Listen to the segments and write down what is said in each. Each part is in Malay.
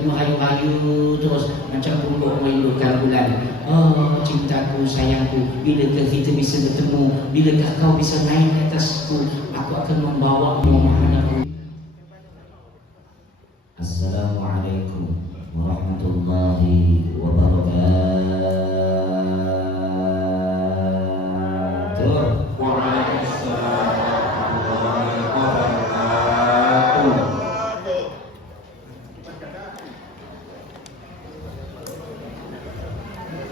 Merayu-rayu terus macam burung merindukan bulan. Oh cintaku, sayangku, bilakah kita bisa bertemu? Bilakah kau bisa naik ke atasku? Aku akan membawamu menghadapku. Assalamualaikum warahmatullahi wabarakatuh.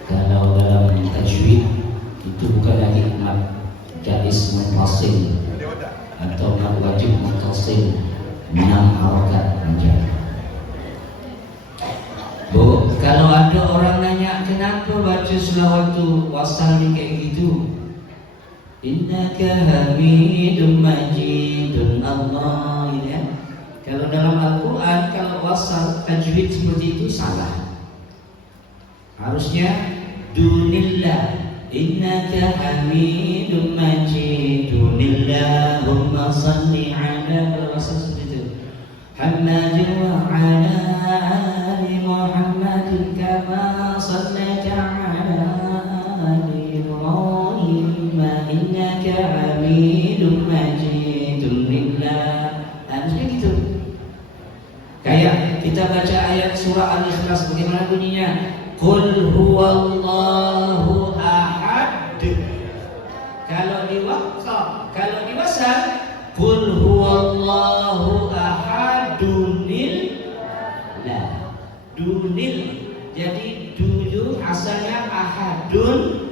Kalau dalam tajwid itu bukan lagi mat jais munfasil atau mat wajib muttasil 6 harakat saja. Bu, kalau ada orang nanya kenapa baca selawatu wasal ni kayak gitu? Innaka hamidun majidun Allah, ya. Kalau dalam Al-Quran kalau wasal tajwid seperti itu salah. Harusnya dunillah, innaka hamidun majidun Allahumma salli ala Rasul itu Muhammadin wa ala ali Muhammadin kama sallaita ala ali Ibrahim innaka hamidun majidun harusnya gitu. Kayak kita baca ayat surah Al-Ikhlas, bagaimana bunyinya? Qul huwallahu ahad. Kalau diwakaf, kalau diwasal, qul huwallahu ahadunil la. Dunil. Jadi dulu asalnya ahadun,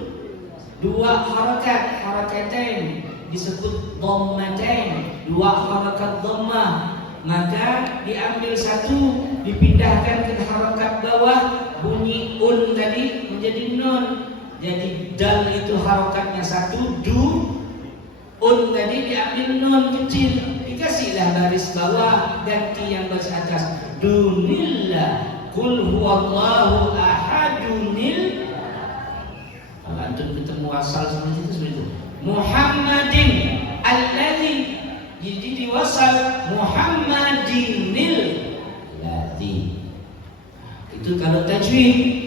2 harakat, harakatain disebut dhammatain, 2 harakat dhammah. Maka diambil satu, dipindahkan ke harakat bawah, bunyi un tadi menjadi nun. Jadi dal itu harakatnya satu, un tadi diambil nun kecil, dikasihlah baris bawah, ganti yang baris atas. Dunillah, qul huwallahu ahadunil. Kalau antum ketemu asal seperti itu, Muhammadin alladzi, jadi diwasal Muhammadinil ladzi. Itu kalau tajwid.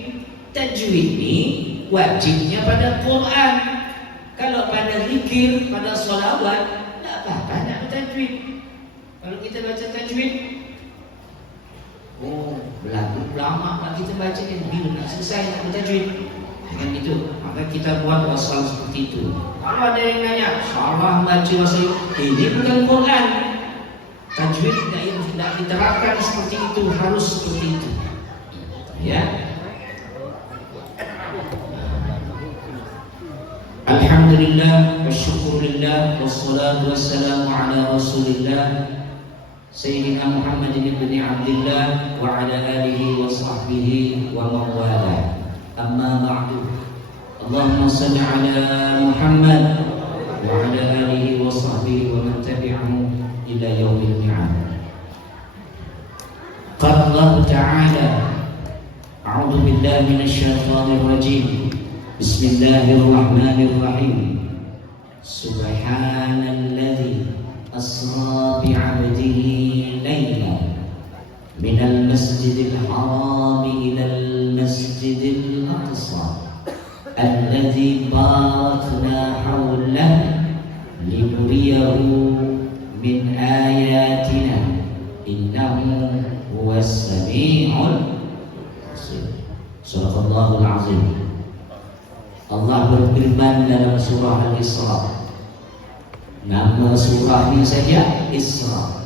Tajwid ini wajibnya pada Quran. Kalau pada zikir, pada sholawat, tidak apa-apa nak tajwid. Kalau kita baca tajwid, oh berlaku lama lah kita baca kan, bila nak selesai nak tajwid. Dengan itu, maka kita buat wasal seperti itu. Kalau ada yang nanya, salah baca wasal, ini bukan Quran. Tajwid tidak diterapkan seperti itu, harus seperti itu. Ya. Alhamdulillah wa syukurillah wassalatu wassalamu ala Rasulillah Sayyidina Muhammad ibn Abdullah wa ala alihi wa sahbihi wa mawala. Amma ba'du. Allahumma salli ala Muhammad wa ala alihi wa sahbihi wa man tabi'ahu ila yaumil mi'ad. Qala Allah Ta'ala, a'udzu billahi minasy syaithanir rajim. Bismillahirrahmanirrahim. Subhanalladzi asra bi'abdihi laylan minal masjidil haram ilal masjidil aqsa alladzi barakna hawlahu linuriyahu min ayatina innahu huwas sami'ul basir. Sadaqallahul azim. Allah berfirman dalam surah Al-Isra. Nama surahnya saja Isra,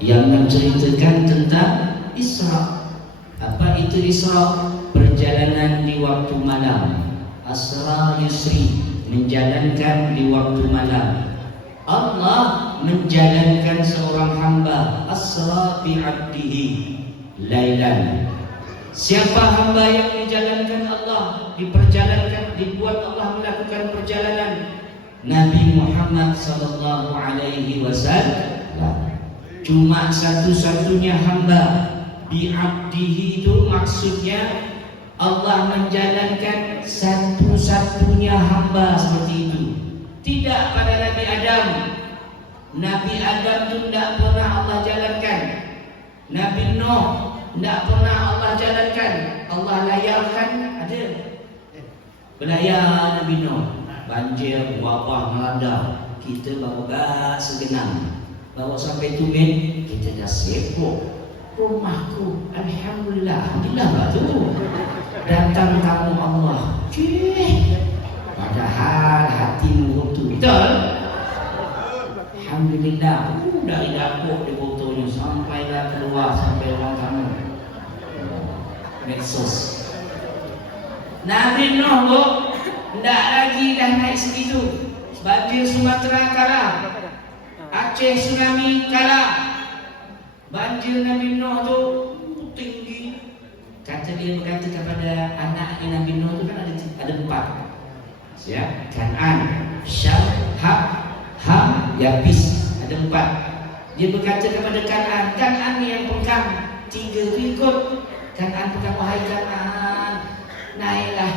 yang menceritakan tentang Isra. Apa itu Isra? Perjalanan di waktu malam. Asra yusri, menjalankan di waktu malam. Allah menjalankan seorang hamba, asra bi 'abdihi lailan. Siapa hamba yang dijalankan Allah, diperjalankan, dibuat Allah melakukan perjalanan? Nabi Muhammad sallallahu alaihi wasallam. Cuma satu-satunya hamba. Bi 'abdihi itu maksudnya Allah menjalankan satu-satunya hamba seperti itu. Tidak pada Nabi Adam. Nabi Adam itu tidak pernah Allah jalankan. Nabi Nuh tidak pernah Allah jalankan, Allah layarkan. Ada belayar Nabi Nuh, banjir, wabah melanda, kita bawa segenang, bawa sampai Tumin, kita dah sibuk. Rumahku, alhamdulillah batu datang tamu Allah. Padahal hatimu itu betul. Alhamdulillah, dari dapur di fotonya sampailah keluar sampai ruang tamu. Medsos. Nabi Nuh bu, tidak lagi dah naik segitu. Banjir Sumatera kalah, Aceh tsunami kalah. Banjir Nabi Nuh tu tinggi. Kata dia berkata kepada anaknya Nabi Nuh tu kan ada 4. Ya, Kan'an, Syam, Ham, Yabis. Ada 4. Dia berkata kepada Kan'an yang pegang 3 ikut. Kan'an pegang, wahai Kan'an, naiklah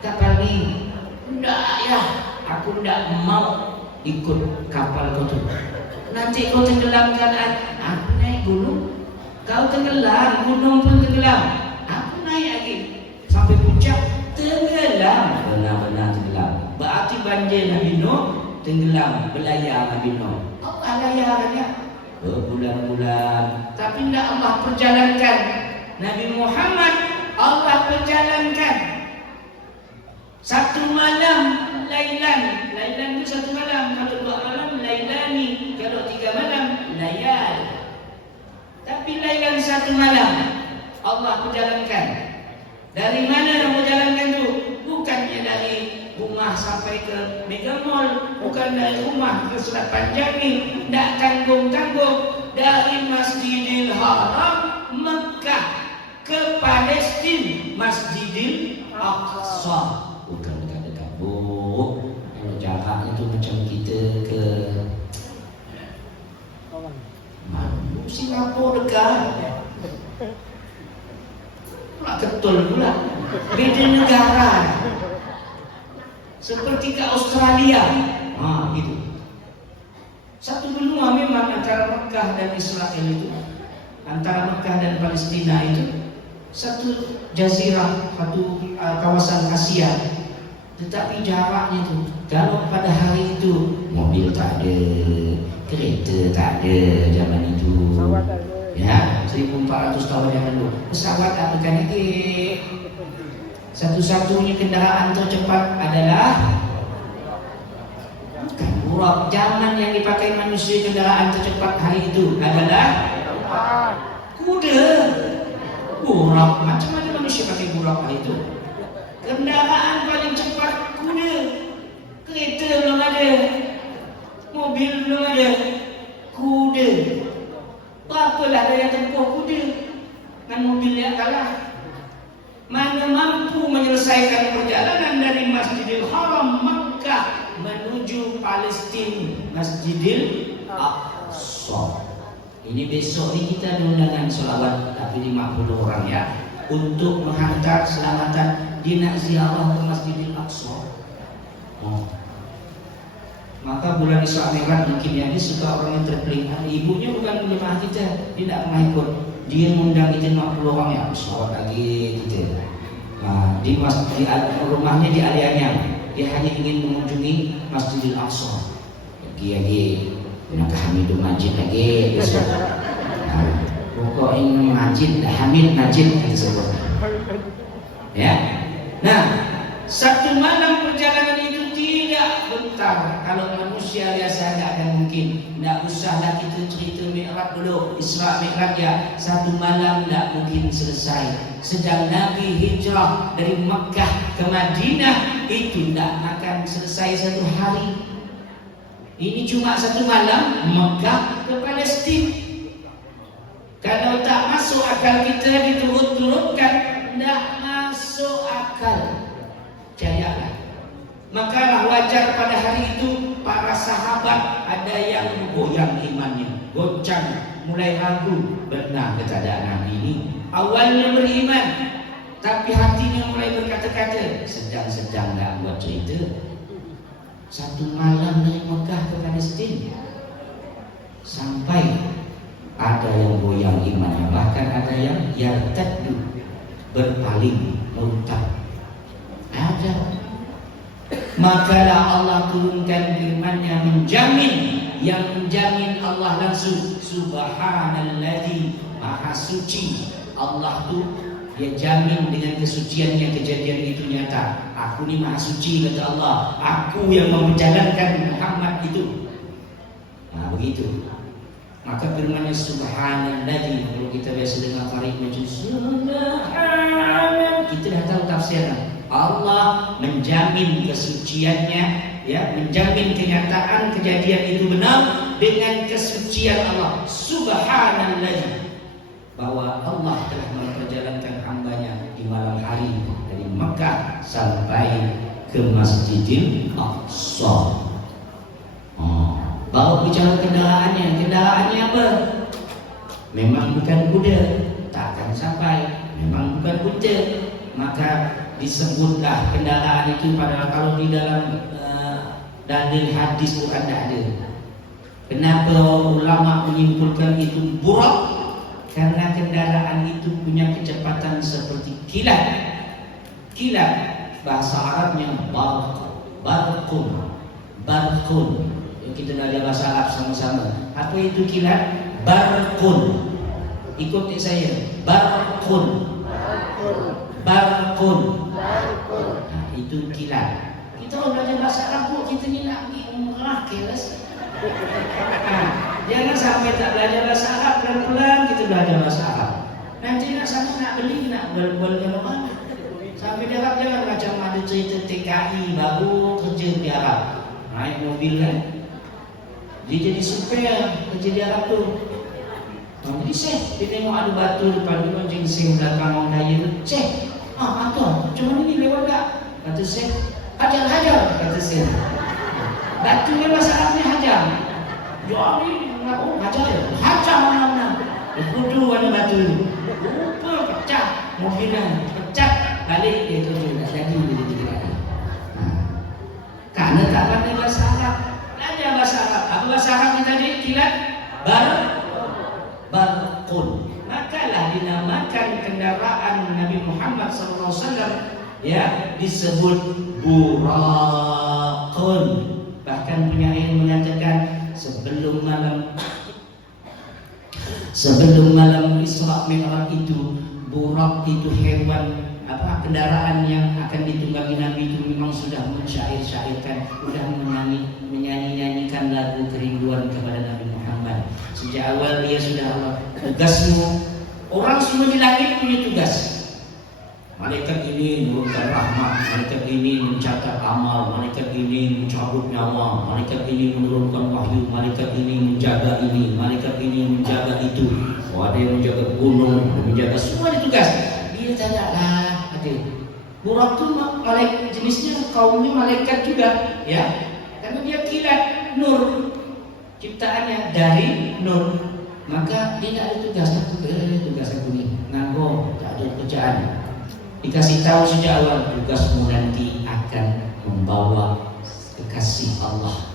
kapal ni. Tidak ya, aku tidak mau ikut kapal kau tu. Nanti kau tenggelam Kan'an. Aku naik gunung, kau tenggelam, gunung pun tenggelam. Aku naik lagi sampai puncak, tenggelam, benar-benar tenggelam. Berarti banjir Nabi Nuh tenggelam, belayar Nabi Nuh. Allah layarnya berbulan-bulan, tapi tidak Allah perjalankan. Nabi Muhammad Allah perjalankan. Satu malam Lailan itu satu malam. Kalau 2 malam Lailani, kalau 3 malam Layal. Tapi Lailan satu malam Allah perjalankan. Dari mana dia perjalankan tu? Bukannya dari rumah sampai ke Mega Mall, bukan dari rumah ke Selat Panjang ni, tak tanggung-tanggung. Dari Masjidil Haram Mekah ke Palestin, Masjidil Aqsa. Bukan dekat-dekat bu. Kalau jaraknya tu macam kita ke Singapura dekat. Tak betul pula. Beda negara. Seperti ke Australia. Gitu. Satu benua memang antara Mekah dan Israel itu, antara Mekah dan Palestina itu satu jazirah, satu kawasan Asia. Tetapi jaraknya itu, kalau pada hari itu mobil tak ada, kereta tak ada zaman itu. Ya, 1400 tahun yang lalu. Pesawat tak bukan lagi. Satu-satunya kendaraan tercepat adalah bukan buruk. Zaman yang dipakai manusia kendaraan tercepat hari itu adalah kuda. Buruk. Macam mana manusia pakai buruk hari itu? Kendaraan paling cepat kuda. Kereta belum ada, mobil belum ada, kuda. Berapalah daya tempuh kuda dengan mobil yang kalah. Mana mampu menyelesaikan perjalanan dari Masjidil Haram Makkah menuju Palestin, Masjidil Aqsa. Ini besok ni kita ada undangan solawat, tapi 50 orang ya, untuk menghantar selamatan dia nak ziarah ke Masjidil Aqsa. Maka bulan Isra Mi'raj mungkin yang ini suka orang yang terpilih. Ibunya bukan jemaah kita, dia tidak pernah ikut. Dia mengundang kita 50 orang ya, solawat lagi kita. Di rumahnya di Alianyang, dia hanya ingin mengunjungi Masjidil Aqsa. Lagi nak Hamidul Majid lagi besok. Pokok ingin Majid, Hamid Majid disebut. Ya. Nah, satu malam perjalanan itu tidak bentar. Kalau manusia biasa tidak ada mungkin. Tidak usahlah kita cerita Mi'raj dulu, Isra Mi'raj ya. Satu malam tidak mungkin selesai. Sedang Nabi hijrah dari Mekah ke Madinah itu tidak akan selesai satu hari. Ini cuma satu malam Mekah ke Palestin. Kalau tak masuk akal kita diturut-turutkan, tidak masuk akal. Percayalah. Maka wajar pada hari itu para sahabat ada yang goyang imannya, goncang, mulai ragu benar keadaan Nabi ini. Awalnya beriman, tapi hatinya mulai berkata-kata, sedang-sedang tak buat cerita. Satu malam dari Mekah ke Palestin sampai ada yang goyang imannya, bahkan ada yang yartaddu, berpaling, murtad. Ada. Makalah Allah turunkan firman-Nya menjamin, yang menjamin Allah langsung, subhanalladzi, maha suci. Allah tu dia jamin dengan kesuciannya kejadian itu nyata. Aku ni maha suci, kata Allah. Aku yang menjalankan Muhammad itu. Nah begitu. Maka firman-Nya subhanalladzi, kalau kita biasa dengar tarik macam subhanallah, kita dah tahu tafsirnya. Allah menjamin kesuciannya, ya, menjamin kenyataan kejadian itu benar dengan kesucian Allah. Subhanallah, bahwa Allah telah memperjalankan hamba-Nya di malam hari dari Mekah sampai ke Masjidil Aqsa. Baru bicara kendaraannya apa? Memang bukan kuda, takkan sampai. Memang bukan kuda, maka disebutlah kendaraan itu, padahal kalau di dalam dalil hadis Quran tidak ada. Kenapa ulama menyimpulkan itu burak? Karena kendaraan itu punya kecepatan seperti kilat. Kilat bahasa Arabnya barqun. Kita dah ada bahasa Arab sama-sama. Apa itu kilat? Barqun. Ikuti saya. Barqun. Nah, itu kilat. Kita orang belajar bahasa Arab, kita ni nak pergi umrah kelas. Jangan sampai tak belajar bahasa Arab, pelan-pelan kita belajar bahasa Arab. Nanti nak sama nak beli, nak buat dengan orang. Sampai di Arab jangan macam ada cerita TKI baru kerja di Arab, naik mobil kan, dia jadi supir kerja di Arab tu. Jadi dia tengok ada batu depan dia, jengseng belakang orang kaya tu. Apa? Macam mana ni lewat tak? Kata Syekh, hajar, kata Syekh. Batu ni bahasa Arabnya hajar. Jual ni, hajar mana-mana. Kudu ada batu ni. Lupa pecah mobilnya, pecah balik dia tuju, tak jadi dia tinggal. Karena tak pandai bahasa Arab. Belajar bahasa Arab. Apa bahasa Arab ni tadi? Kilat, barqun. Makalah dinamakan kendaraan Nabi Muhammad SAW, ya, disebut buraqun. Bahkan penyair mengatakan sebelum malam Isra Mi'raj itu, buraq itu hewan kendaraan yang akan ditunggangi Nabi itu memang sudah mensyair-syairkan, sudah menyanyi-nyanyikan lagu kerinduan kepada Nabi Muhammad. Sejak awal dia sudah Allah, tugasmu, orang semua di langit punya tugas. Malaikat ini menurunkan rahmat, malaikat ini mencatat amal, malaikat ini mencabut nyawa, malaikat ini menurunkan wahyu, malaikat ini menjaga ini, malaikat ini menjaga itu. Ada yang menjaga gunung, menjaga semua di tugas. Dia tidaklah ada. Buraq tu malaikat jenisnya kaumnya malaikat juga, ya. Karena dia kilat nur, ciptaannya dari nur, maka dia tak ada tugas. Tugas aku ni nganggur, tak ada kerjaan. Dikasih tahu sejak awal, tugasmu nanti akan membawa kekasih Allah,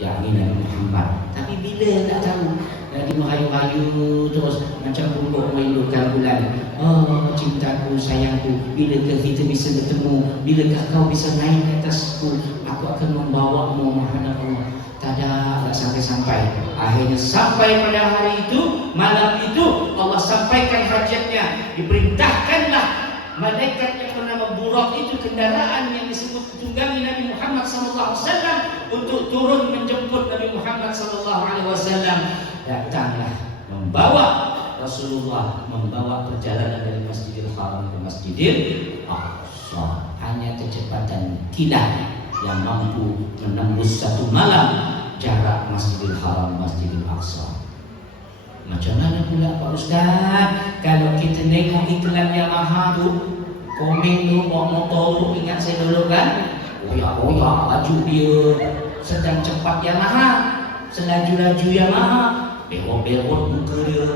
yakni Nabi Muhammad. Tapi bila tak tahu, lagi merayu-rayu terus macam buruk merindukan bulan. Oh cintaku, sayangku, bilakah kita bisa bertemu? Bilakah kau bisa naik ke atasku? Aku akan membawamu menghadap Allah. Tak sampai-sampai. Akhirnya sampai pada hari itu, malam itu Allah sampaikan hajatnya. Diperintahkanlah malaikat yang bernama Buraq itu, kendaraan yang disebut tunggangi Nabi Muhammad SAW, untuk turun menjemput Nabi Muhammad SAW. Datanglah membawa Rasulullah, membawa perjalanan dari Masjidil Haram ke Masjidil Aqsa. Hanya kecepatan kilat yang mampu menembus satu malam jarak Masjidil Haram Masjidil Aqsa. Macam mana pula Pak Ustaz kalau kita tengok iklan Yamaha tu, komen tu, bawa motor tu, ingat saya dulu kan, oyak-oyak baju dia, sedang cepat Yamaha, selaju-laju Yamaha, berot-berot muka dia,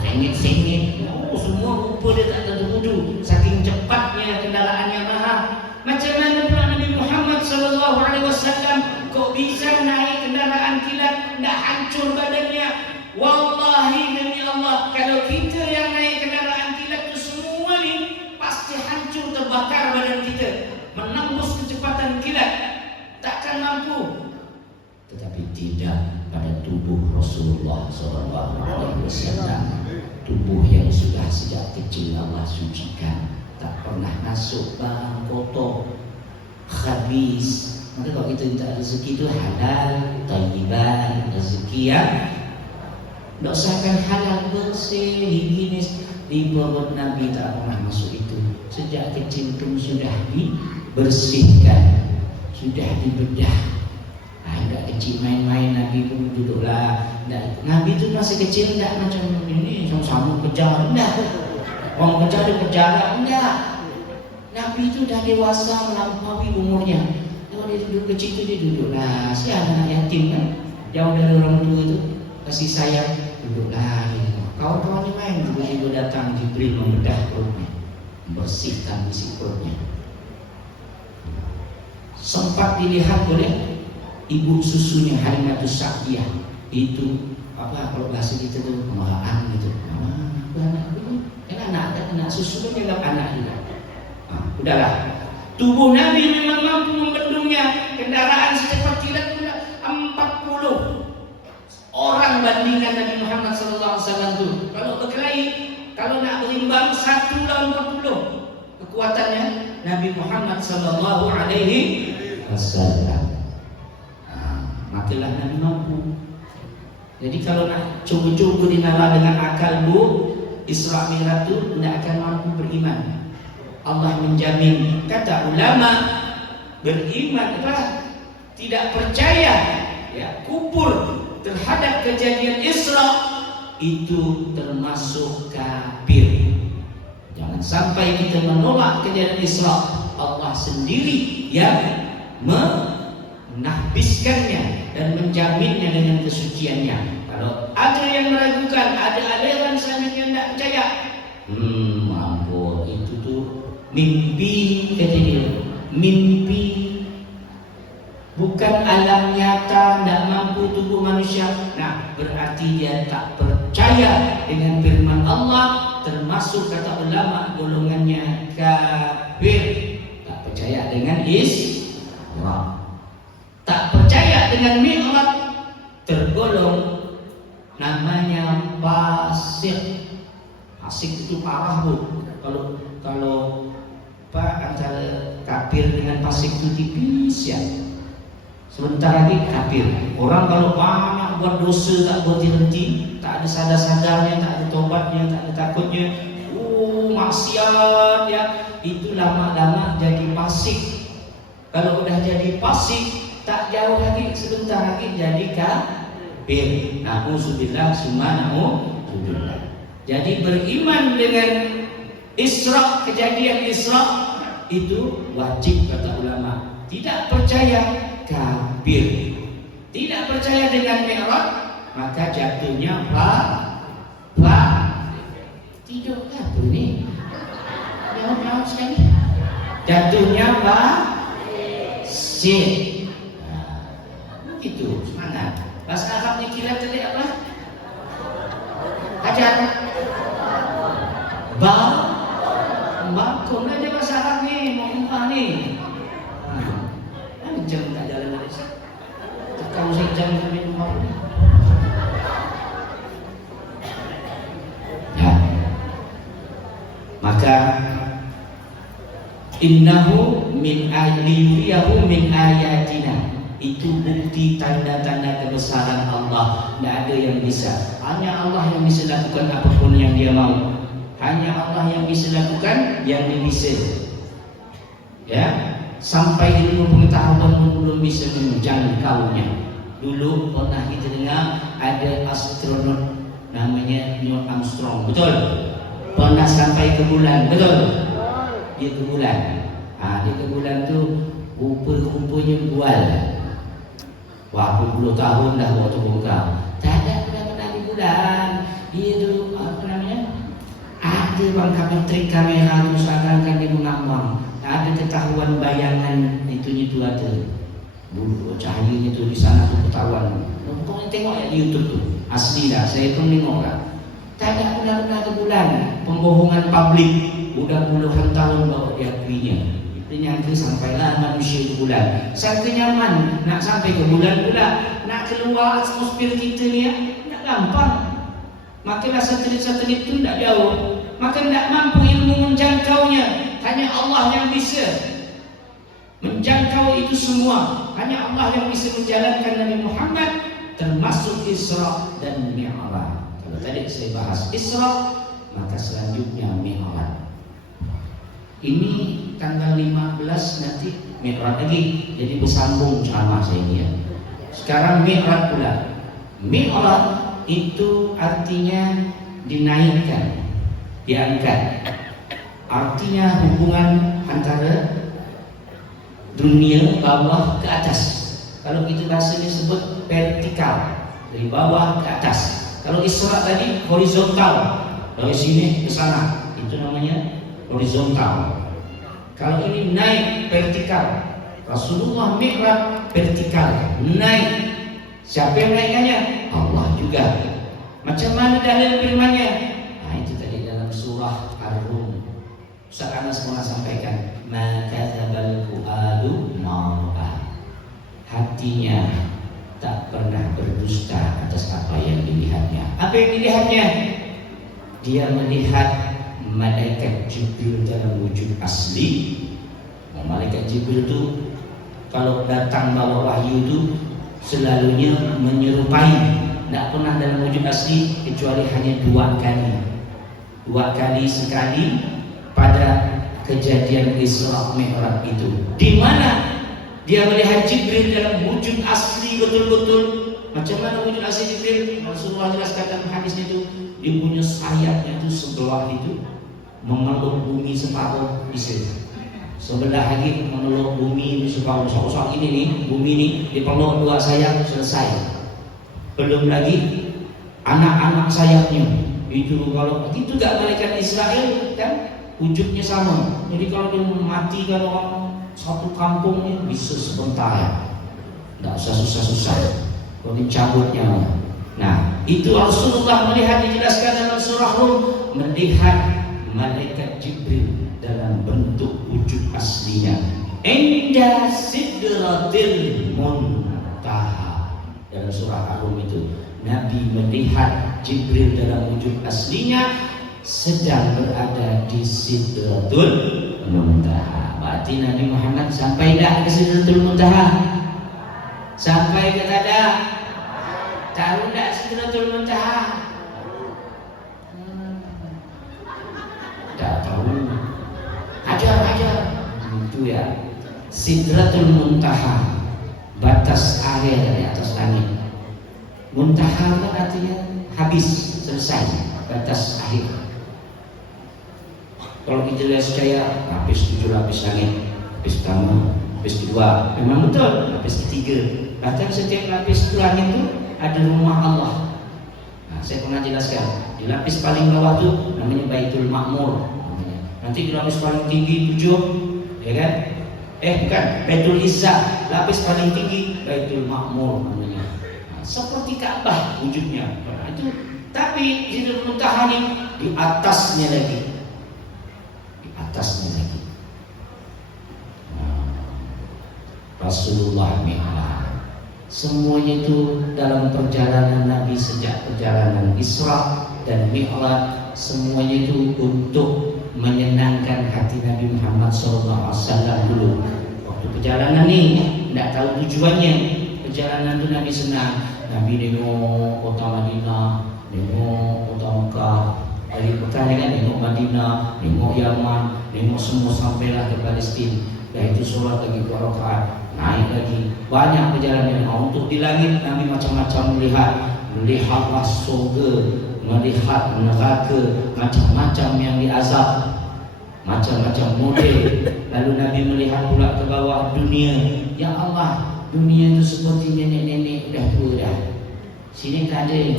sengit-sengit, semua rupa dia tak tentu-tentu, saking cepatnya kendaraan Yamaha. Macam mana pula Nabi Muhammad SAW kok bisa naik kendaraan kilat, tak hancur badannya? Wallahi Rasulullah SAW. Tubuh yang sudah sejak kecil Allah sucikan, tak pernah masuk barang kotor, habis. Maka kalau kita minta rezeki itu halal, thayyiban, rezeki yang tidak usahkan halal, bersih, higienis. Di perut Nabi tak pernah masuk itu. Sejak kecil pun sudah dibersihkan, sudah dibedah. Tidak kecil main-main, Nabi pun duduklah. Nabi itu masih kecil, tidak macam ini sama-sama kejar, tidak. Orang kejar dia kejar, tidak. Nabi itu dah dewasa melampaui umurnya. Kalau dia duduk kecil itu dia duduklah. Si anak yatim kan, jauh dari orang tua itu, kasih sayang, duduklah. Kawan-kawannya main, tiba-tiba datang Jibril membedah perutnya, membersihkan isi perutnya. Sempat dilihat oleh ibu susunya Halimatus Sa'diyah. Itu apa kalau bahasa kita tuh kemarahan gitu. Anak ini kan anak susu kan dianggap anak juga. Udahlah. Tubuh Nabi memang mampu membendungnya. Kendaraan secepat kilat sudah 40 orang bandingan Nabi Muhammad SAW itu. Kalau berkelahi, kalau nak berimbang 1 lawan 40 kekuatannya Nabi Muhammad SAW. Matilah Nabi mampu. Jadi kalau nak cubu-cubu dinala dengan akal bu, Isra Mi'raj itu tidak akan mampu beriman. Allah menjamin. Kata ulama, beriman adalah tidak percaya, ya, kufur terhadap kejadian Isra itu termasuk kafir. Jangan sampai kita menolak kejadian Isra. Allah sendiri yang menahbiskannya dan menjaminnya dengan kesuciannya. Kalau ada yang meragukan, ada aliran sana yang tidak percaya, mampu itu tuh mimpi, kata dia, mimpi, bukan alam nyata, tidak mampu tubuh manusia. Nah, berarti dia tak percaya dengan firman Allah, termasuk kata ulama golongannya kafir. Tak percaya dengan Isra, tak percaya dengan Mi'raj, tergolong namanya fasik. Fasik itu parah bu. Kalau antara kafir dengan fasik itu tipis ya. Sebentar lagi kafir. Orang kalau banyak buat dosa tak berhenti, tak ada sadar-sadarnya, tak ada tobatnya, tak ada takutnya, maksiat ya, itu lama-lama jadi fasik. Kalau udah jadi fasik, tak jauh lagi, sebentar lagi jadi kafir. Na'udzubillah summa na'udzubillah. Jadi beriman dengan Isra, kejadian Isra itu wajib kata ulama. Tidak percaya kafir. Tidak percaya dengan Mi'raj, maka jatuhnya tidur kafir nih. Jauh-jauh sekali. Jatuhnya fasik. Itu semangat. Bahasa Arabnya kilat tadi apa? Ajar. Bakum aja bahasa Arab nih, mau umpah nih. Jam tak jalan Malaysia. Kamu sih jam sampai umpah ni. Ya. Maka innahu min ayatihi min ayatina. Itu bukti tanda-tanda kebesaran Allah. Tidak ada yang bisa. Hanya Allah yang bisa lakukan apapun yang dia mau. Hanya Allah yang bisa lakukan yang dia bisa. Ya, sampai ilmu pengetahuan pun belum bisa menjangkaunya. Dulu pernah kita dengar ada astronot namanya Neil Armstrong, betul? Pernah sampai ke bulan, betul? Dia ke bulan. Dia ke bulan tu rupa-rupanya bual. Wah, 20 tahun dah waktu bongkar. Tak ada pernah di bulan. Dia tu apa namanya? Ada bangkapan trik kamera tu seakan-akan dia mengambang. Ada ketahuan bayangan itu ada. Cahayanya tu di sana tu ketahuan. Kau tengok ya di YouTube tu. Asli dah, saya pun tengok lah. Tak ada pernah ke bulan. Pembohongan publik. Udah puluhan tahun baru diakuinya. Nyangka sampailah manusia ke bulan. Sangka nyaman nak sampai ke bulan pula, nak keluar atmosfer kita ni, nak gampang. Makinlah satelit-satelit itu tidak jauh, maka tidak mampu ilmu menjangkaunya. Hanya Allah yang bisa menjangkau itu semua. Hanya Allah yang bisa menjalankan Nabi Muhammad, termasuk Isra dan Mi'raj. Kalau tadi saya bahas Isra, maka selanjutnya Mi'raj. Ini tanggal 15 nanti Mi'raj lagi. Jadi bersambung ceramah saya ini ya. Sekarang Mi'raj pula. Mi'raj itu artinya dinaikkan, diangkat. Artinya hubungan antara dunia bawah ke atas. Kalau itu bahasanya sebut vertikal, dari bawah ke atas. Kalau Isra tadi horizontal, dari sini ke sana, itu namanya horizontal. Kalau ini naik vertikal. Rasulullah Mi'raj vertikal, naik. Siapa yang naikkannya? Allah juga. Macam mana dalil firman-Nya? Nah, itu tadi dalam surah Ar-Rum. Ustaz Anas pernah sampaikan, maka kadzabal fuadu mar'a. Hatinya tak pernah berdusta atas apa yang dilihatnya. Apa yang dilihatnya? Dia melihat malaikat Jibril dalam wujud asli. Malaikat Jibril itu kalau datang bawa wahyu itu selalunya menyerupai, tidak pernah dalam wujud asli kecuali hanya 2 kali. 2 kali sekali pada kejadian Isra Mi'raj itu. Di mana dia melihat Jibril dalam wujud asli betul-betul. Macam mana wujud asli Jibril? Rasulullah jelaskan dalam hadis itu, dia punya sayapnya itu sebelah itu mengeluk bumi separuh bisa. Sebelah lagi meneluk bumi separuh besar ini nih, bumi ini dipeluk 2 sayap selesai. Belum lagi anak-anak sayapnya itu. Kalau itu gak malaikat Israel kan wujudnya sama. Jadi kalau dia mematikan orang satu kampung ini bisa sebentar ya, tidak usah susah-susah kalau dicabut nyawa. Nah itu Rasulullah melihat, dijelaskan dalam surah Rum, melihat malaikat Jibril dalam bentuk wujud aslinya. Inda sidratil muntaha. Dalam surah Ar-Rum itu Nabi melihat Jibril dalam wujud aslinya sedang berada di Sidratul Muntaha. Berarti Nabi Muhammad sampai dah ke Sidratul Muntaha? Sampai ke tidak? Tahu tak Sidratul Muntaha? Tak tahu. Ajar. Itu ya. Sidratul Muntaha, batas akhir dari atas langit. Muntaha kan artinya habis, selesai, batas akhir. Kalau kita lihat secara lapis 7 lapis langit, lapis pertama, lapis kedua, memang betul, lapis ketiga. Bahkan setiap lapis langit itu ada rumah Allah. Nah, saya pernah jelaskan, di lapis paling bawah itu namanya Baitul Ma'mur. Nanti di lapis paling tinggi 7, ya kan? Bukan, Baitul Izzah, lapis paling tinggi Baitul Ma'mur namanya. Nah, seperti Ka'bah wujudnya. Nah, itu, tapi Sidratul Muntaha ini di atasnya lagi. Rasulullah Mi'raj. Semuanya itu dalam perjalanan Nabi sejak perjalanan Isra dan Mi'raj, semuanya itu untuk menyenangkan hati Nabi Muhammad SAW dulu. Waktu perjalanan ini tidak tahu tujuannya. Perjalanan itu Nabi senang. Nabi nengok kota Madinah, nengok kota Mekah. Dari Mekah kan nengok Madinah, nengok Yaman, nengok semua sampailah ke Palestina. Dan itu sholat lagi 2 rakaat, naik lagi. Banyak perjalanan. Untuk di langit Nabi macam-macam melihatlah surga, melihat neraka, macam-macam yang diazab, macam-macam model. Lalu Nabi melihat pula ke bawah dunia. Ya Allah, dunia itu seperti nenek-nenek dah tua dah. Sini tak ada.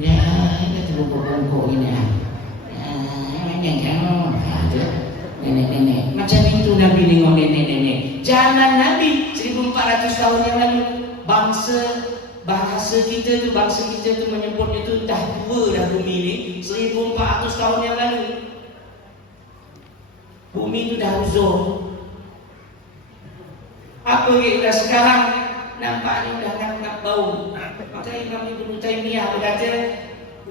Ya, kita terbongkok ini. Ada nenek-nenek. Macam itu Nabi nengok nenek-nenek. Zaman Nabi 1400 tahun yang lalu, bahasa kita tu menyebutnya tu dah tua dah bumi ni. 1400 tahun yang lalu bumi itu dah uzur. Apa kita sekarang nampaknya dah ngap-ngap bau. Maka Imam Ibnu Taimiyah berkata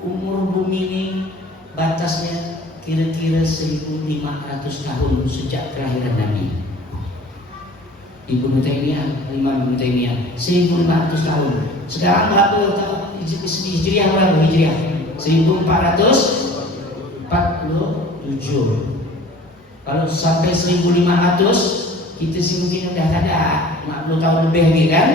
umur bumi ini batasnya kira-kira 1500 tahun sejak kelahiran Nabi. Ibnu Taimiyah, Imam Ibnu Taimiyah 1500 tahun. Sekarang berapa tahun Hijriah? Berapa Hijriah? 1447. Kalau sampai 1500 kita sih mungkin udah tak ada 50 tahun lebih lagi kan.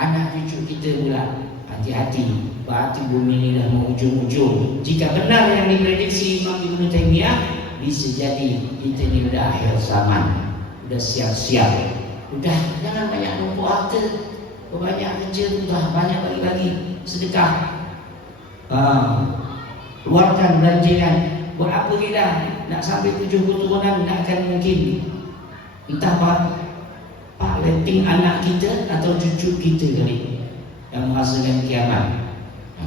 Anak cucu kita pula hati-hati, berarti bumi ini dah mau ujung-ujung. Jika benar yang diprediksi Imam Ibnu Taimiyah, bisa jadi kita ni udah akhir zaman, udah siap-siap. Udah jangan banyak numpuk harta, banyak kerja, udah banyak bagi-bagi sedekah. Keluarkan belanjakan. Buat apa kita nak sampai 7 keturunan, nak akan mungkin. Entah parenting anak kita atau cucu kita kali yang menghasilkan kiamat.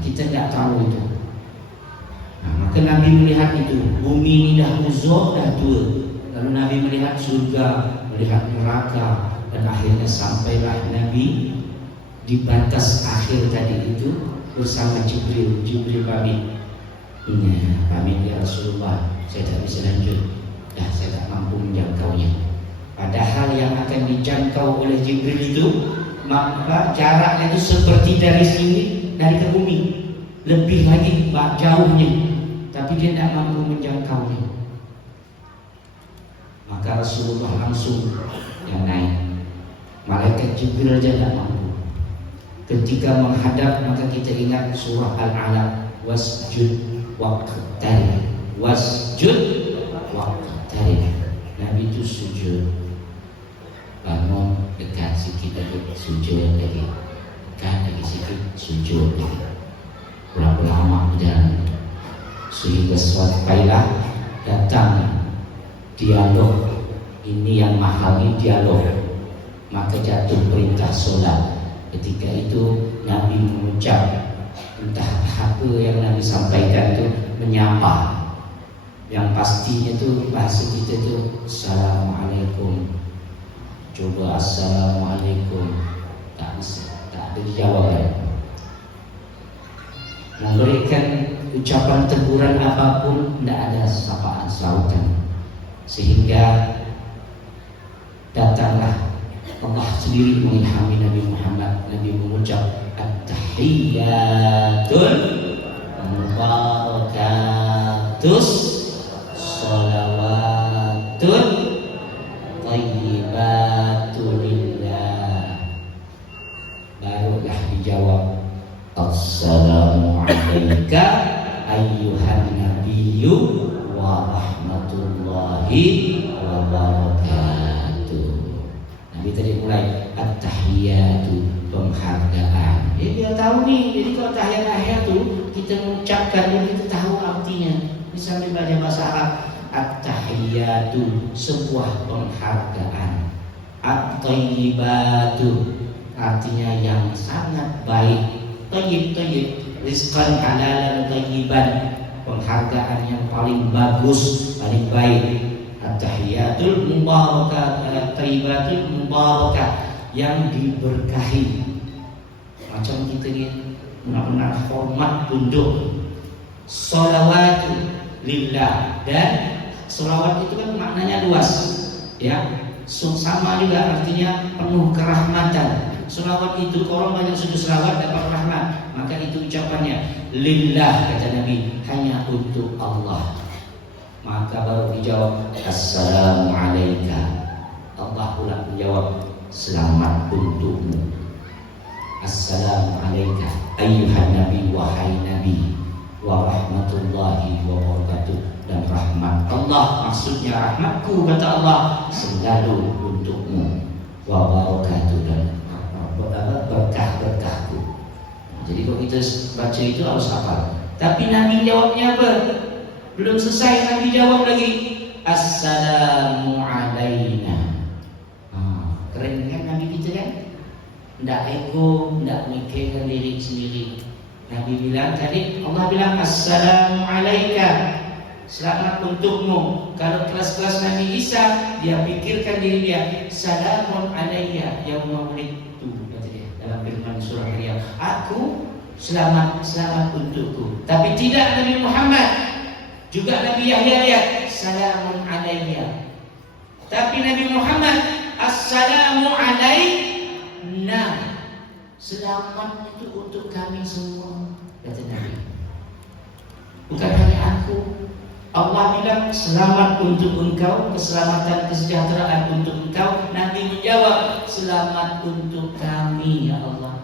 Kita tak tahu itu. Maka Nabi melihat itu, bumi ini dah uzur, dah tua. Lalu Nabi melihat surga, melihat neraka, dan akhirnya sampailah Nabi di batas akhir tadi itu bersama Jibril. Jibril pamit, pamit ya Rasulullah, saya tak bisa lanjut, dah saya tak mampu menjangkaunya. Padahal yang akan dijangkau oleh Jibril itu maka jaraknya itu seperti dari sini dari ke bumi, lebih lagi jauhnya, tapi dia tidak mampu menjangkaunya. Maka Rasulullah langsung yang naik. Malaikat Jibril saja tidak mampu. Ketika menghadap maka kita ingat surah Al-Alaq, wasjud waqtarib, wasjud waqtarib. Nabi itu sujud, bangun dekat sikit lagi, sujud lagi, dekat lagi sikit, sujud lagi. Berapa lama berjalan sehingga sampailah datang dialog. Ini yang mahal, ini dialog. Maka jatuh perintah solat. Ketika itu Nabi mengucap, entah apa yang Nabi sampaikan itu menyapa. Yang pastinya itu bahasa kita itu Assalamualaikum. Coba Assalamualaikum, tak bisa, tak ada jawaban. Memberikan ucapan teguran apapun, tidak ada sapaan sautan. Sehingga datanglah Allah sendiri mengilhami Nabi Muhammad. Nabi mengucap At-tahiyyatul mubarakatus sholawatun thayyibatulillah. Barulah dijawab Assalamu alayka ayyuhan nabiyyu wa rahmatullahi wa barakatuh. Nabi tadi mulai at-tahiyyatu, penghargaan. Dia tahu nih, jadi kalau tahiyat-tahiyat tu kita mengucapkan, kita tahu artinya. Ini sambil belajar bahasa Arab. At-tahiyyatu, sebuah penghargaan. At-tayyibatu, artinya yang sangat baik. Tayyib, rizqan halalan tayyiban, penghargaan yang paling bagus, paling baik. At-tahiyyatul mubarakah, at-tayyibatul mubarakah, yang diberkahi. Macam kita ni benar-benar hormat tunduk. Sholawatu lillah, dan sholawat itu kan maknanya luas, ya. Sama juga artinya penuh kerahmatan. Sholawat itu kalau banyak sujud sholawat dapat rahmat, maka itu ucapannya lillah, kata Nabi, hanya untuk Allah. Maka baru dijawab Assalamu alayka. Allah pula menjawab selamat untukmu. Assalamu alayka ayyuhan nabi, wahai nabi, wa rahmatullahi wa barakatuh, dan rahmat Allah, maksudnya rahmatku, kata Allah, selalu untukmu, wa barakatuh, dan berkah-berkahku. Jadi kalau kita baca itu harus hafal. Tapi Nabi jawabnya apa? Belum selesai Nabi jawab lagi, Assalamu alayna. Keren kan Nabi kita kan? Tidak ego, tidak mikirkan diri sendiri. Nabi bilang tadi, Allah bilang Assalamu alayka, selamat untukmu. Kalau kelas-kelas Nabi Isa, dia pikirkan diri dia, Salamun alayya yauma wulidtu, kata dia dalam firman surah Maryam, aku selamat untukku. Tapi tidak Nabi Muhammad. Juga Nabi Yahya lihat, salamun alayya. Tapi Nabi Muhammad, assalamu alayna. Selamat itu untuk kami semua, kata Nabi. Bukan hanya aku. Allah bilang selamat untuk engkau, keselamatan kesejahteraan untuk engkau. Nabi menjawab, selamat untuk kami ya Allah.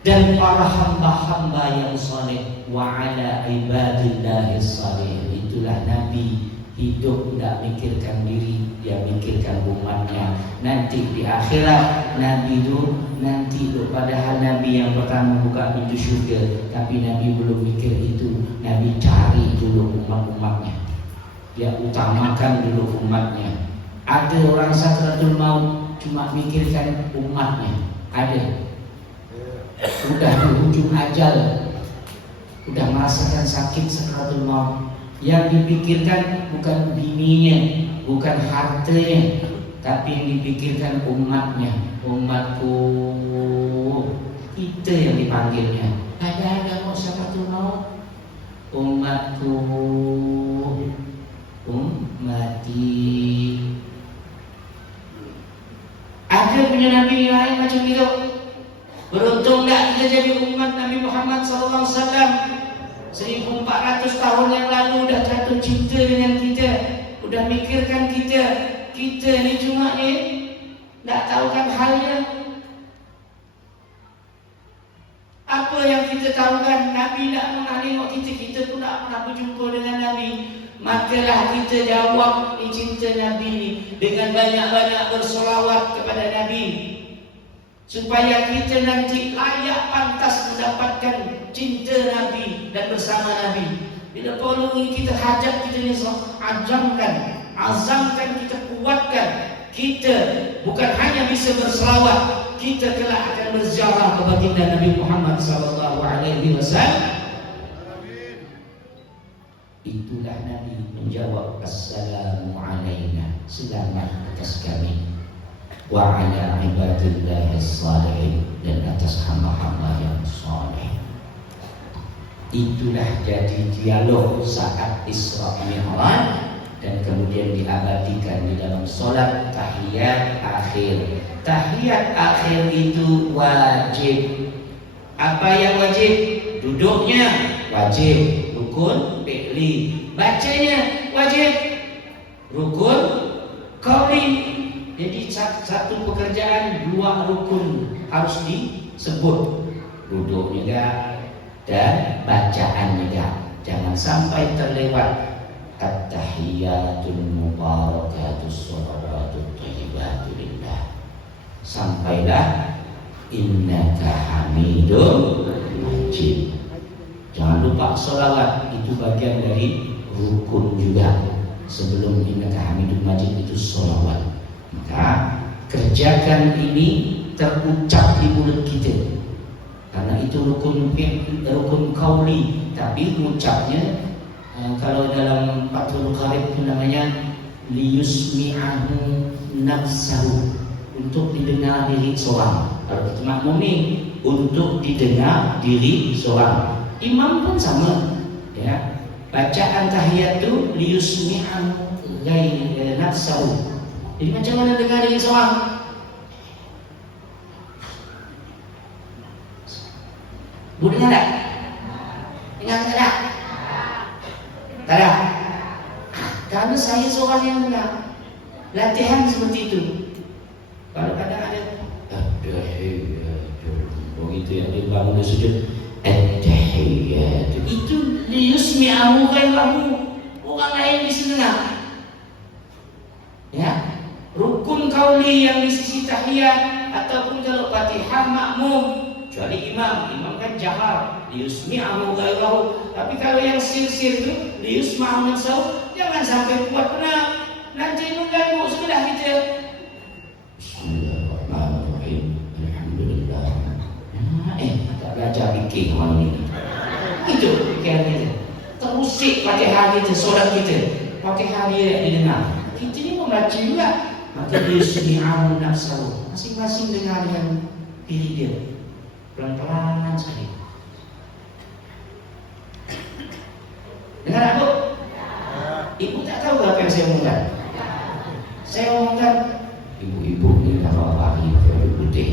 Dan para hamba-hamba yang saleh, wa ala ibadillahis salih. Itulah Nabi, hidup tidak mikirkan diri, dia mikirkan umatnya. Nanti di akhirat Nabi itu padahal Nabi yang pertama buka pintu syurga, tapi Nabi belum mikir itu. Nabi cari dulu umat-umatnya, dia utamakan dulu umatnya. Ada orang sakratul maut cuma mikirkan umatnya, ada. Udah di ujung ajal, udah merasakan sakit sakratul maut, yang dipikirkan bukan bininya, bukan hartanya, tapi yang dipikirkan umatnya. Umatku, kita yang dipanggilnya. Ada mau sakratul maut, umatku, ummati. Ada punya Nabi lain macam itu. Beruntung tak kita jadi umat Nabi Muhammad SAW. 1400 tahun yang lalu dah jatuh cinta dengan kita, udah mikirkan kita. Kita ni cuma ni tak tahu kan halnya. Apa yang kita tahu kan, Nabi tak pernah tengok kita, kita pun tak pernah berjumpa dengan Nabi. Makalah kita jawab ni cinta Nabi ni dengan banyak-banyak bersolawat kepada Nabi, supaya kita nanti layak pantas mendapatkan cinta Nabi dan bersama Nabi. Bila perlu kita hajat, kita ni azamkan, kita kuatkan. Kita bukan hanya bisa berselawat, kita kelak akan berziarah ke baginda Nabi Muhammad SAW. Itulah Nabi menjawab, assalamu alayna, selamat atas kami, wa ala ibadillahis salihin, dan atas hamba-hamba yang saleh. Itulah jadi dialog saat Isra Mi'raj, dan kemudian diabadikan di dalam solat tahiyat akhir. Tahiyat akhir itu wajib. Apa yang wajib? Duduknya wajib, rukun fi'li. Bacanya wajib, rukun qauli. Jadi satu pekerjaan dua rukun harus disebut, duduk juga dan bacaan juga. Jangan sampai terlewat. At-tahiyatul mubarakatus sholawatut thayyibatu lillah. Sampailah innaka hamidun majid. Jangan lupa sholawat, itu bagian dari rukun juga. Sebelum innaka hamidun majid itu sholawat. Maka kerjakan ini terucap di mulut kita, karena itu rukun qauli. Tapi mengucapnya, kalau dalam Fathul Qarib itu namanya liyusmi'ahu nafsahu, untuk didengar diri seorang. Kalau kita makmumi, untuk didengar diri seorang. Imam pun sama, ya. Bacaan tahiyat itu liyusmi'ahu nafsahu. Jadi macam mana dengar diri seorang? Bu dengar tak? Dengar tak? Tak ada. Kalau saya seorang yang dengar, latihan seperti itu. Kalau kadang ada itu yang dia bangun dia sujud, itu liyusmi'ahu ghairahu, orang lain bisa dengar. Ya, rukun qauli yang di sisi tahiyat ataupun kalau Fatihah makmum, kecuali imam kan jahar, liyusmi'ahu ghairahu. Tapi kalau yang sir-sir itu liyusma'ahu nafsahu, jangan sampai buat benar, nanti mengganggu sudah kita. Bismillahirrahmanirrahim. Alhamdulillah. Tak belajar fikir malam ini. Itu fikiran kita. Terusik Fatihah kita, solat kita, Fatihah dia didengar. Kita ni membaca juga. Maka liyusmi'ahu nafsahu, masing-masing dengar dengan diri dia pelan-pelan sekali. Dengar aku? Ibu tak tahu apa yang saya omongkan. Saya omongkan, ibu-ibu ini apa-apa itu putih.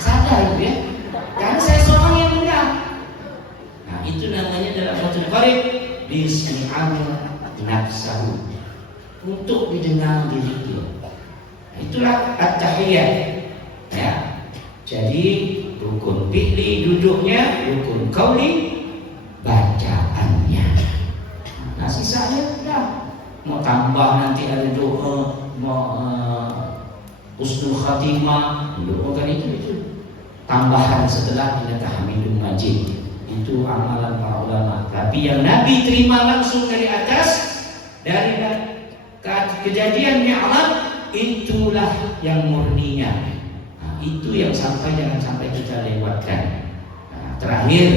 Sadar ibu ya, karena saya seorang yang muda. Nah itu namanya dalam satu qarib dismi'anu nafsahu, untuk didengar diri dia. Nah, itulah at-tahiyat. Ya. Jadi rukun fi'li duduknya, rukun qauli bacaannya. Nah sisanya sudah mau tambah nanti ada doa, mau husnul khatimah, doakan itu tambahan setelah kita tahmidul majid. Itu amalan para ulama. Tapi yang Nabi terima langsung dari atas, dari kejadian Mi'raj, itulah yang murninya. Nah, itu yang jangan sampai kita lewatkan. Nah, terakhir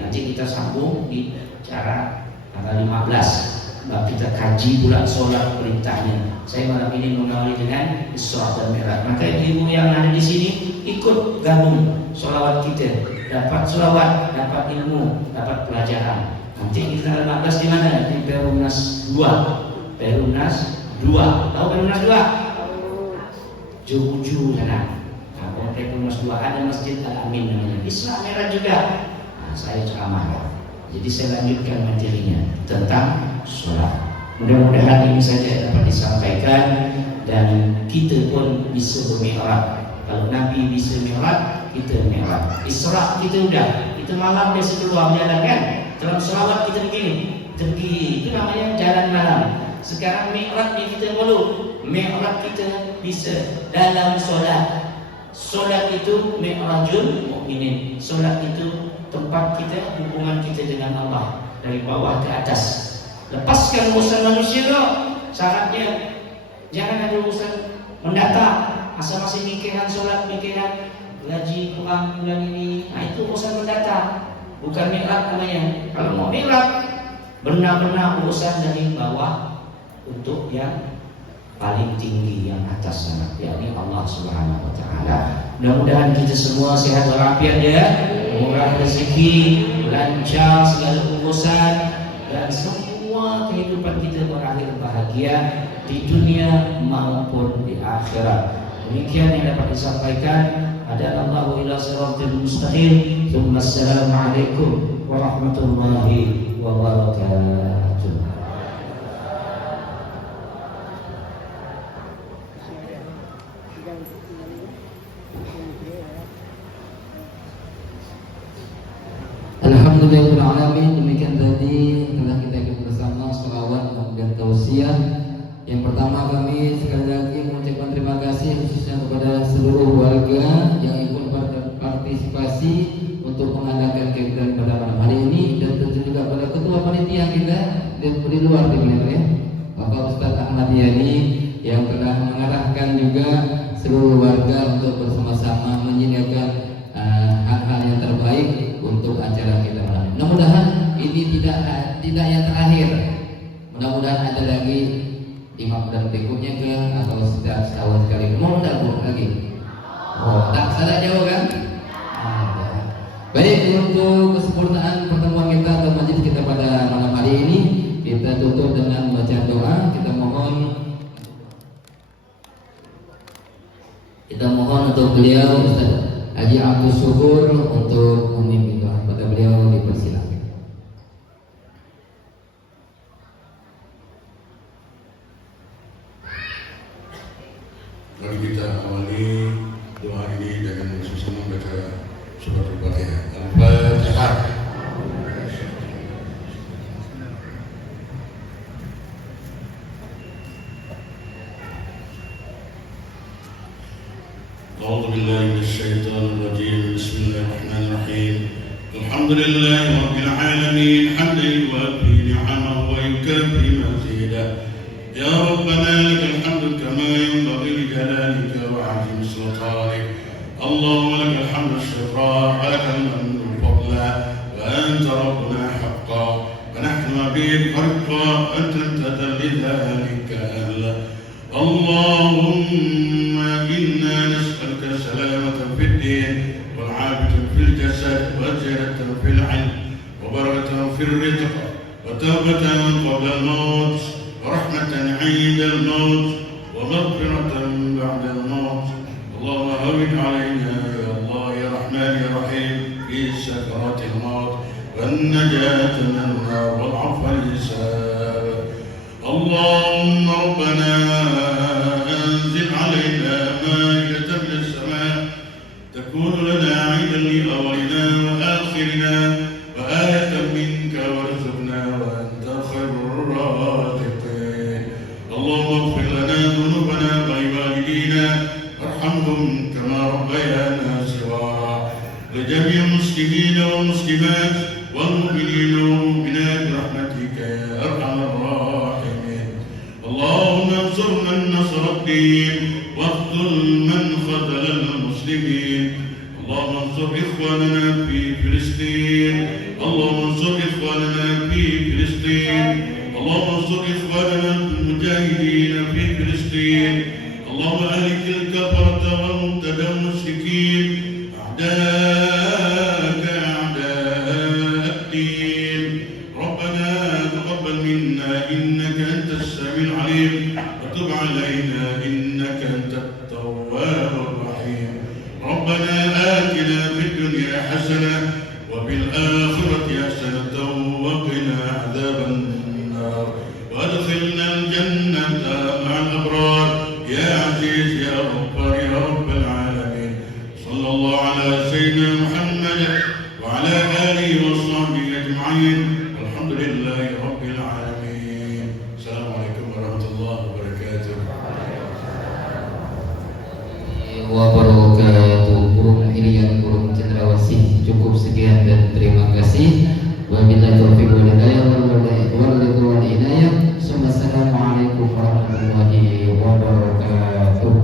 nanti kita sambung di cara tanggal 15. Kita kaji pula sholat perintahnya. Saya malam ini mengawali dengan Isra dan Mi'raj. Maka ibu yang ada di sini ikut gabung sholawat kita. Dapat sholawat, dapat ilmu, dapat pelajaran. Nanti kita 15 di mana? Di Perumnas 2. Perumnas 2. Tahu Perumnas 2? Juju sana. Nah, komplek Perumnas 2 ada Masjid Al-Amin namanya. Isra Mi'raj juga. Nah, saya ceramah. Jadi saya lanjutkan materinya tentang sholat. Mudah-mudahan ini saja dapat disampaikan dan kita pun bisa bermi'raj. Kalau Nabi bisa mi'raj, kita mi'raj. Isra kita udah, itu malam biasa keluar jalan kan. Dalam sholawat kita begini, pergi. Itu namanya jalan malam. Sekarang mi'raj ni kita perlu. Mi'raj kita bisa dalam solat. Solat itu mi'rajul mukminin. Solat itu tempat kita, hubungan kita dengan Allah dari bawah ke atas. Lepaskan urusan manusia loh. Syaratnya jangan ada urusan mendata. Asal masih mikiran solat, mikiran gaji kurang bulan ini. Nah itu urusan mendata, bukan mi'raj namanya. Kalau mau mi'raj, benar-benar urusan dari bawah untuk yang paling tinggi, yang atas sana, yakni Allah Subhanahu wa Ta'ala. Mudah-mudahan kita semua sehat walafiat ya, murah rezeki, lancar segala urusan, dan semua kehidupan kita berakhir bahagia di dunia maupun di akhirat. Demikian yang dapat disampaikan. Hadallahu ila siratal mustaqim. Assalamualaikum warahmatullahi wabarakatuh. Alhamdulillahirrahmanirrahim. Demikian tadi telah kita ikut bersama sholawat dan tausiah. Yang pertama kami sekali lagi mengucapkan terima kasih khususnya kepada seluruh warga yang ikut berpartisipasi untuk mengadakan kegiatan pada malam hari ini, dan tentu juga pada ketua panitia kita di luar ya, Bapak Ustaz Ahmad Yani yang telah mengarahkan juga seluruh warga untuk bersama-sama menyediakan hal-hal yang terbaik untuk acara kita malam. Mudah-mudahan ini tidak yang terakhir. Mudah-mudahan ada lagi 5 bulan berikutnya ke atau setiap setahun sekali. Mau enggak lagi? Oh, tak salah jauh kan? Baik, untuk kesempurnaan pertemuan kita atau majelis kita pada malam hari ini, kita tutup dengan membaca doa. Kita mohon untuk beliau Ustaz Haji Abdul Syukur untuk memimpin doa. Kepada beliau dipersilakan. Mari kita awali doa ini dengan bersama membaca surat Al-Fatihah. Al-Fatihah. أعوذ بالله من الشيطان الرجيم. بسم الله الرحمن الرحيم. الحمد لله رب العالمين حمدا يوافي نعمه ويكافي مزيدا. يا ربنا لك الحمد كما ينبغي لجلالك وعظيم سلطانك. اللهم لك الحمد الشكر ولك المن الفضل وأنت ربنا حقا ونحن بك حقا أنت لذلك أهلا. اللهم إنا نسألك سلام في الرزق وتوبة قبل الموت ورحمة عند الموت ومغفرة بعد الموت. اللهم هون علينا يا الله يا رحمن يا رحيم في سكرات الموت والنجاة من النار والعفو والحساب. اللهم ربنا أنزل علينا مائدة من السماء تكون لنا عيدا لأولنا وآخرنا وآية منك وارزقنا وأنت خير الرازقين. اللهم اغفر لنا ذنوبنا ولوالدينا وارحمهم كما ربيانا صغارا. لجميع المسلمين والمسلمات والمؤمنين والمؤمنات برحمتك يا أرحم الراحمين. اللهم انصر من نصر الدين واخذل من خذل المسلمين. اللهم انصر إخواننا في فلسطين. اللهم انصر إخواننا في فلسطين. اللهم انصر إخواننا المجاهدين في فلسطين. اللهم أهلك الكفرة والمبتدى المشركين أعداءك أعداء الدين. ربنا تقبل منا إنك أنت السميع العليم وتب علينا إنك أنت التواب الرحيم. ربنا آتنا في الدنيا حسنة وفي الآخرة حسنة وقنا عذاب النار وادخلنا الجنة مع الأبرار يا عزيز يا غفار يا رب العالمين. صلى الله على سيدنا محمد وعلى آله وصحبه أجمعين والحمد لله رب العالمين. السلام عليكم ورحمة الله وبركاته. Wabarakatuh. Burung Ilian, burung cendrawasih. Cukup sekian dan terima kasih. Wabillahi taufiq wal hidayah wal ridwan inayah. Assalamualaikum warahmatullahi wabarakatuh.